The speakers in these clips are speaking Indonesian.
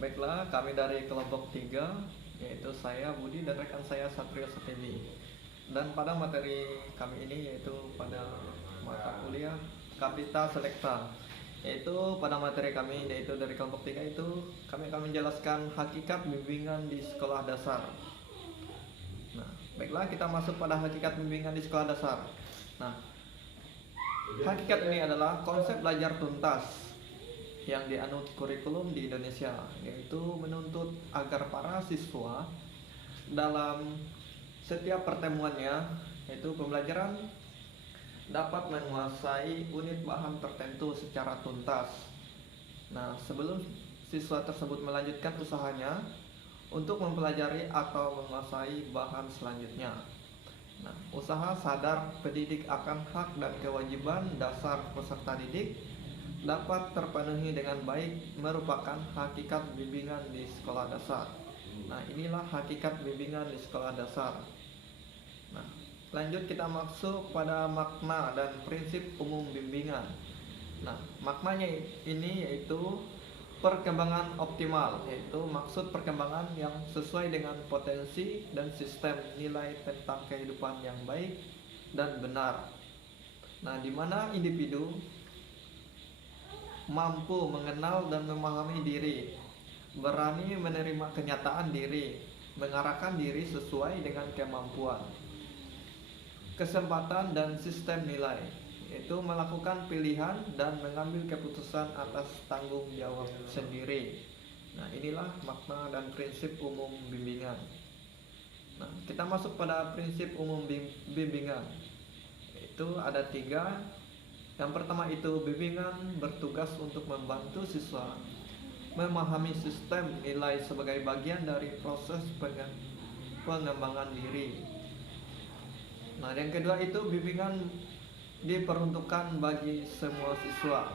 Baiklah, kami dari kelompok 3, yaitu saya, Budi, dan rekan saya Satrio Satili. Dan pada materi kami ini yaitu pada mata kuliah Kapita Selekta. Yaitu pada materi kami yaitu dari kelompok 3 itu kami akan menjelaskan hakikat bimbingan di sekolah dasar. Nah, baiklah kita masuk pada hakikat bimbingan di sekolah dasar. Nah, hakikat ini adalah konsep belajar tuntas yang dianut kurikulum di Indonesia, yaitu menuntut agar para siswa dalam setiap pertemuannya, yaitu pembelajaran, dapat menguasai unit bahan tertentu secara tuntas. Nah, sebelum siswa tersebut melanjutkan usahanya untuk mempelajari atau menguasai bahan selanjutnya. Nah, usaha sadar pendidik akan hak dan kewajiban dasar peserta didik dapat terpenuhi dengan baik merupakan hakikat bimbingan di sekolah dasar. Nah, inilah hakikat bimbingan di sekolah dasar. Nah, lanjut kita masuk pada makna dan prinsip umum bimbingan. Nah, maknanya ini yaitu perkembangan optimal, yaitu maksud perkembangan yang sesuai dengan potensi dan sistem nilai tentang kehidupan yang baik dan benar. Nah, di mana individu mampu mengenal dan memahami diri, berani menerima kenyataan diri, mengarahkan diri sesuai dengan kemampuan, kesempatan dan sistem nilai, yaitu melakukan pilihan dan mengambil keputusan atas tanggung jawab sendiri. Nah, inilah makna dan prinsip umum bimbingan. Nah, kita masuk pada prinsip umum bimbingan. Itu ada 3. Yang pertama itu bimbingan bertugas untuk membantu siswa memahami sistem nilai sebagai bagian dari proses pengembangan diri. Nah, yang kedua itu bimbingan diperuntukkan bagi semua siswa.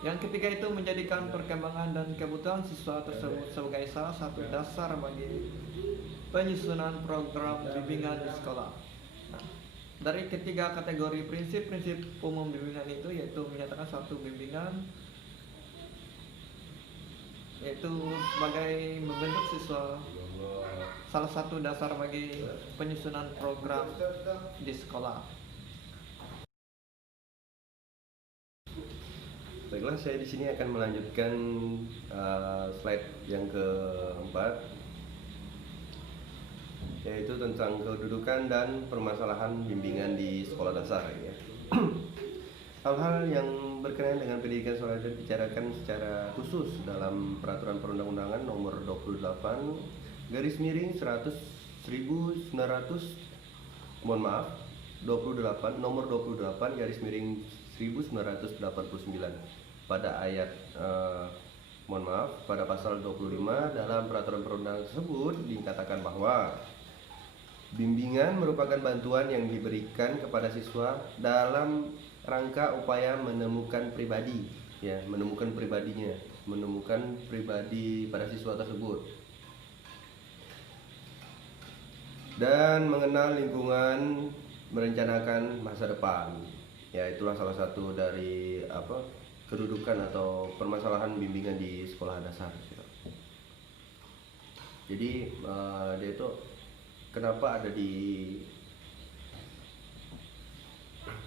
Yang ketiga itu menjadikan perkembangan dan kebutuhan siswa tersebut sebagai salah satu dasar bagi penyusunan program bimbingan di sekolah. Nah, dari ketiga kategori prinsip-prinsip umum bimbingan itu yaitu menyatakan suatu bimbingan yaitu sebagai membentuk siswa salah satu dasar bagi penyusunan program di sekolah. Baiklah, saya di sini akan melanjutkan slide yang keempat, yaitu tentang kedudukan dan permasalahan bimbingan di sekolah dasar. Ya. Hal-hal yang berkenaan dengan pendidikan sekolah dasar dibicarakan secara khusus dalam Peraturan Perundang-undangan Nomor 28 garis miring 1900 Nomor 28 garis miring 1989 pada ayat pada pasal 25 dalam peraturan perundangan tersebut dikatakan bahwa bimbingan merupakan bantuan yang diberikan kepada siswa dalam rangka upaya menemukan pribadi pada siswa tersebut dan mengenal lingkungan, merencanakan masa depan. Ya, itulah salah satu dari kedudukan atau permasalahan bimbingan di sekolah dasar. Jadi dia itu kenapa ada di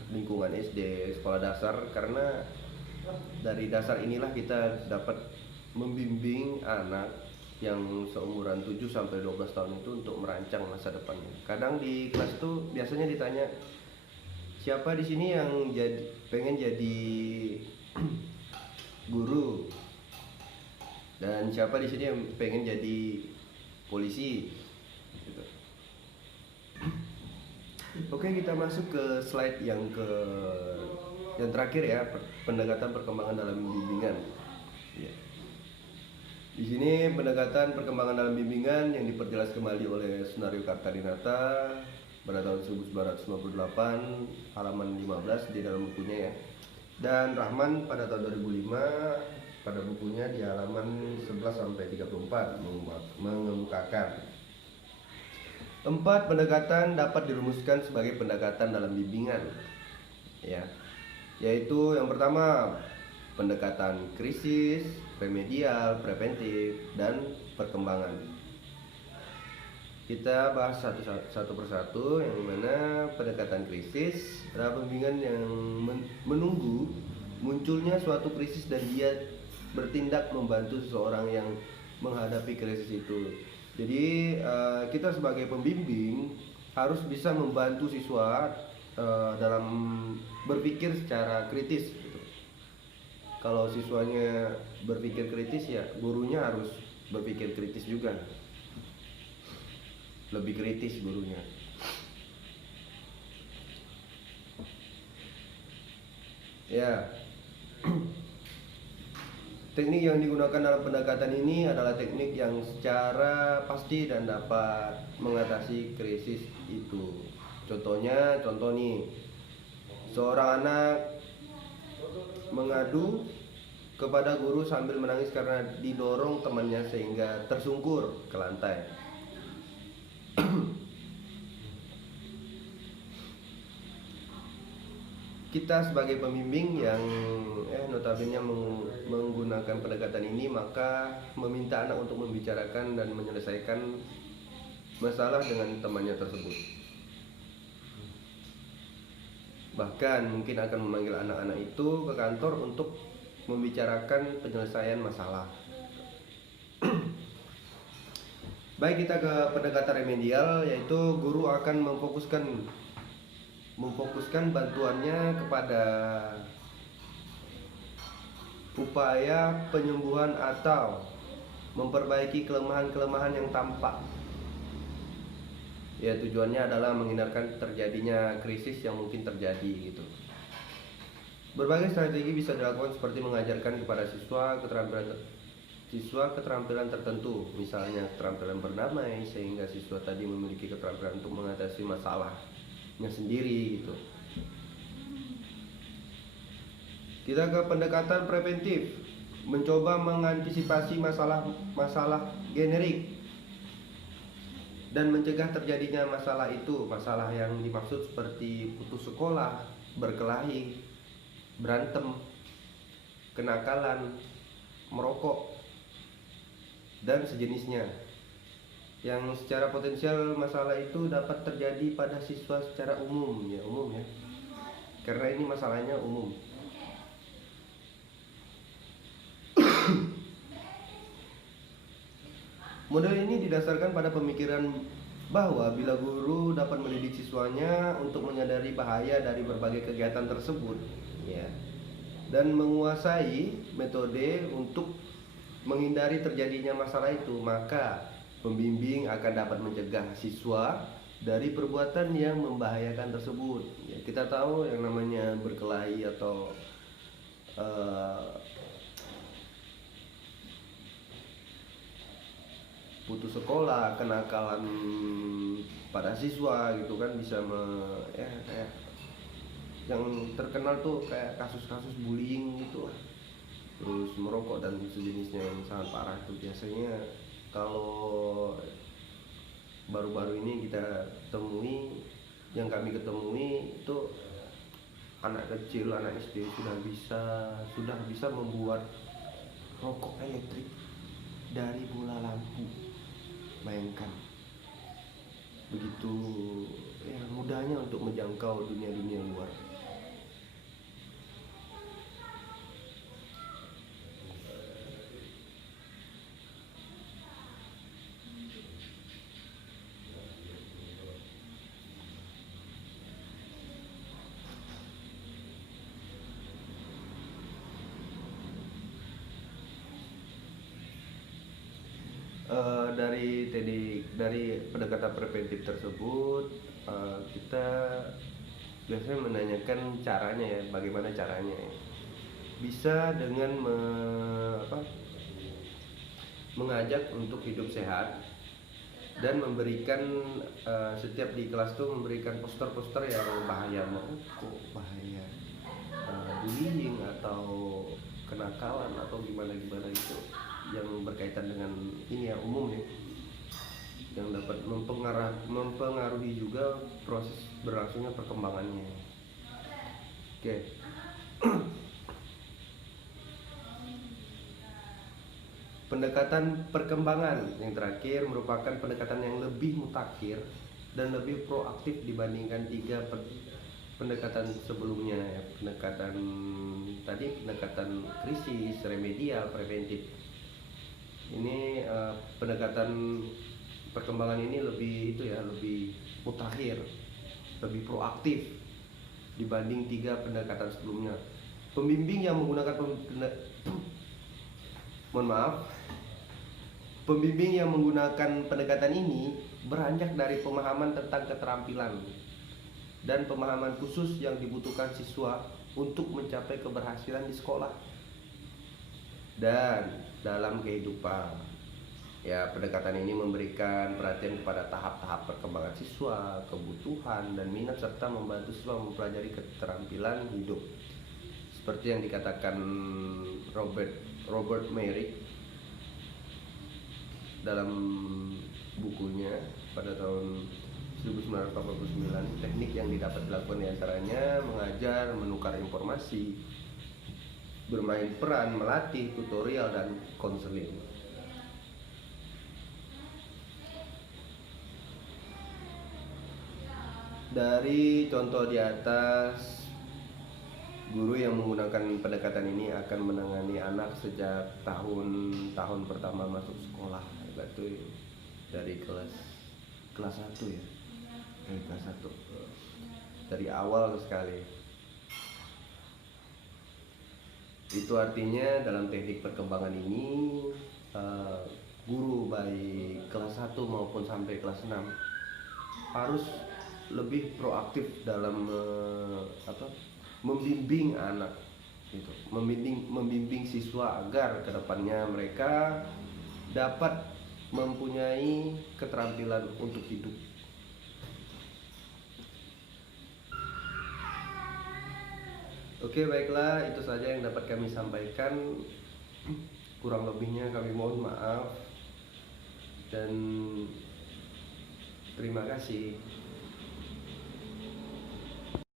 lingkungan SD, sekolah dasar, karena dari dasar inilah kita dapat membimbing anak yang seumuran 7 sampai 12 tahun itu untuk merancang masa depannya. Kadang di kelas tuh biasanya ditanya, siapa di sini yang pengen jadi guru, dan siapa di sini yang pengen jadi polisi gitu. Oke, kita masuk ke slide yang terakhir ya, pendekatan perkembangan dalam bimbingan. Ya. Di sini pendekatan perkembangan dalam bimbingan yang diperjelas kembali oleh Sunario Kartadinata pada tahun 1998 halaman 15 di dalam bukunya ya. Dan Rahman pada tahun 2005 pada bukunya di halaman 11 sampai 34 mengemukakan 4 pendekatan dapat dirumuskan sebagai pendekatan dalam bimbingan. Ya. Yaitu yang pertama pendekatan krisis, remedial, preventif, dan perkembangan. Kita bahas satu persatu, yang mana pendekatan krisis adalah pembimbingan yang menunggu munculnya suatu krisis dan dia bertindak membantu seseorang yang menghadapi krisis itu. Jadi kita sebagai pembimbing harus bisa membantu siswa dalam berpikir secara kritis gitu. Kalau siswanya berpikir kritis, ya gurunya harus berpikir kritis juga, lebih kritis gurunya. Ya, teknik yang digunakan dalam pendekatan ini adalah teknik yang secara pasti dan dapat mengatasi krisis itu. Contoh nih, seorang anak mengadu kepada guru sambil menangis karena didorong temannya sehingga tersungkur ke lantai. Kita sebagai pembimbing yang notabene menggunakan pendekatan ini, maka meminta anak untuk membicarakan dan menyelesaikan masalah dengan temannya tersebut. Bahkan mungkin akan memanggil anak-anak itu ke kantor untuk membicarakan penyelesaian masalah. Baik, kita ke pendekatan remedial, yaitu guru akan memfokuskan bantuannya kepada upaya penyembuhan atau memperbaiki kelemahan-kelemahan yang tampak. Ya, tujuannya adalah menghindarkan terjadinya krisis yang mungkin terjadi gitu. Berbagai strategi bisa dilakukan seperti mengajarkan kepada siswa keterampilan tertentu, misalnya keterampilan berdamai, sehingga siswa tadi memiliki keterampilan untuk mengatasi masalahnya sendiri gitu. Kita ke pendekatan preventif, mencoba mengantisipasi masalah generik dan mencegah terjadinya masalah itu. Masalah yang dimaksud seperti putus sekolah, berkelahi, berantem, kenakalan, merokok, dan sejenisnya, yang secara potensial masalah itu dapat terjadi pada siswa secara umum ya, karena ini masalahnya umum. Model ini didasarkan pada pemikiran bahwa bila guru dapat mendidik siswanya untuk menyadari bahaya dari berbagai kegiatan tersebut, ya, dan menguasai metode untuk menghindari terjadinya masalah itu, maka pembimbing akan dapat mencegah siswa dari perbuatan yang membahayakan tersebut. Ya, kita tahu yang namanya berkelahi atau putus sekolah, kenakalan pada siswa gitu kan, bisa yang terkenal tuh kayak kasus-kasus bullying gitu, terus merokok dan sejenisnya yang sangat parah itu. Biasanya kalau baru-baru ini kita temui, yang kami ketemui itu anak kecil, anak SD sudah bisa membuat rokok elektrik dari bola lampu. Bayangkan, begitu ya mudahnya untuk menjangkau dunia-dunia luar. Dari pendekatan preventif tersebut, kita biasanya menanyakan caranya ya, bagaimana caranya ya. Bisa dengan mengajak untuk hidup sehat dan memberikan setiap di kelas tuh memberikan poster-poster yang bahaya merokok, bahaya bullying atau kenakalan atau gimana itu, yang berkaitan dengan ini ya, umum ya, yang dapat mempengaruhi juga proses berlangsungnya perkembangannya. Oke. Pendekatan perkembangan yang terakhir merupakan pendekatan yang lebih mutakhir dan lebih proaktif dibandingkan pendekatan sebelumnya ya. Pendekatan tadi pendekatan krisis, remedial, preventif. Ini pendekatan perkembangan ini lebih lebih mutakhir, lebih proaktif dibanding 3 pendekatan sebelumnya. Pembimbing yang menggunakan Pembimbing yang menggunakan pendekatan ini beranjak dari pemahaman tentang keterampilan dan pemahaman khusus yang dibutuhkan siswa untuk mencapai keberhasilan di sekolah dan dalam kehidupan. Ya, pendekatan ini memberikan perhatian kepada tahap-tahap perkembangan siswa, kebutuhan dan minat serta membantu siswa mempelajari keterampilan hidup. Seperti yang dikatakan Robert Merrick dalam bukunya pada tahun 1949, teknik yang didapat dilakukan diantaranya mengajar, menukar informasi, bermain peran, melatih, tutorial, dan konseling. Dari contoh di atas, guru yang menggunakan pendekatan ini akan menangani anak sejak tahun pertama masuk sekolah, yaitu dari kelas 1 ya, dari kelas 1, dari awal sekali. Itu artinya dalam teknik perkembangan ini guru baik kelas 1 maupun sampai kelas 6 harus lebih proaktif dalam membimbing anak gitu, membimbing siswa agar kedepannya mereka dapat mempunyai keterampilan untuk hidup. Oke, baiklah, itu saja yang dapat kami sampaikan. Kurang lebihnya kami mohon maaf dan terima kasih.